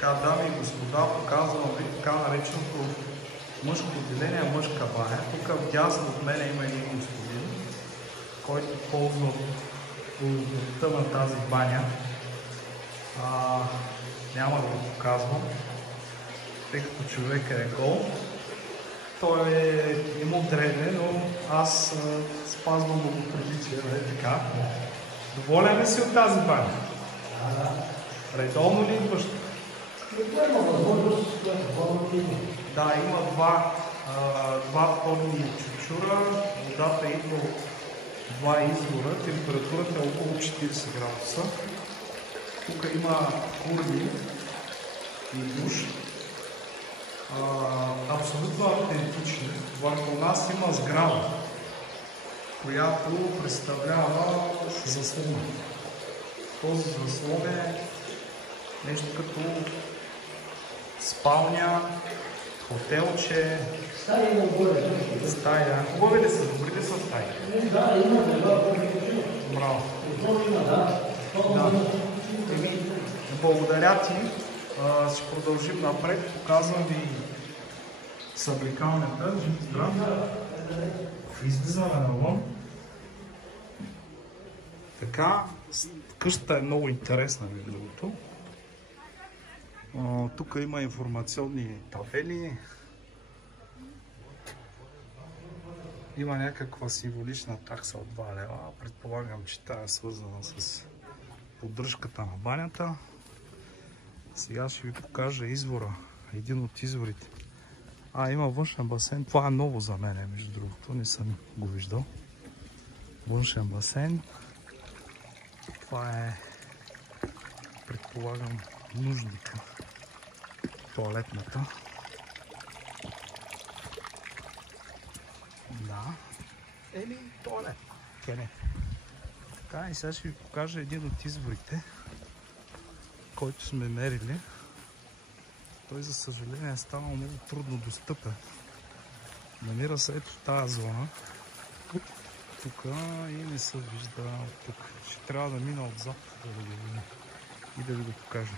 Така, дами и господа, показвам ви така нареченото мъжко отделение, мъжка баня. Тук вдясно от мен има един господин, който ползва удобността на тази баня. Няма да го показвам, тъй като човека е гол. Той е имал дреме, но аз спазвам богоприличие, така. Доволен ли си от тази баня? Редовно ли идваш? Да, има два входни чучура, водата идва от два извора, температурата е около 40 градуса. Тук има курни и душ. Абсолютно автентични. Върху нас има сграда, която представлява заслон. Този заслон е нещо като спалня, хотелче, стая. Хубави ли са? Добри ли са стаи? Да, има. Браво. Да. Благодаря ти. Ще продължим напред. Показвам ви съблекалнята. Жив здрав. Излизаме навън. Така, къщата е много интересна, между другото. Тук има информационни табели. Има някаква символична такса от 2 лева. Предполагам, че тя е свързана с поддръжката на банята. Сега ще ви покажа извора. Един от изворите. Има външен басейн. Това е ново за мен, между другото. Не съм го виждал. Външен басейн. Това е, предполагам, нуждика. Тоалетната. Да. Или тоалет. Кене. Така, и сега ще ви покажа един от изворите, който сме мерили. Той, за съжаление, е станал много трудно достъпен. Намира се ето в тази зона. Тук и не се вижда от тук. Ще трябва да мина отзад, да ви го покажа.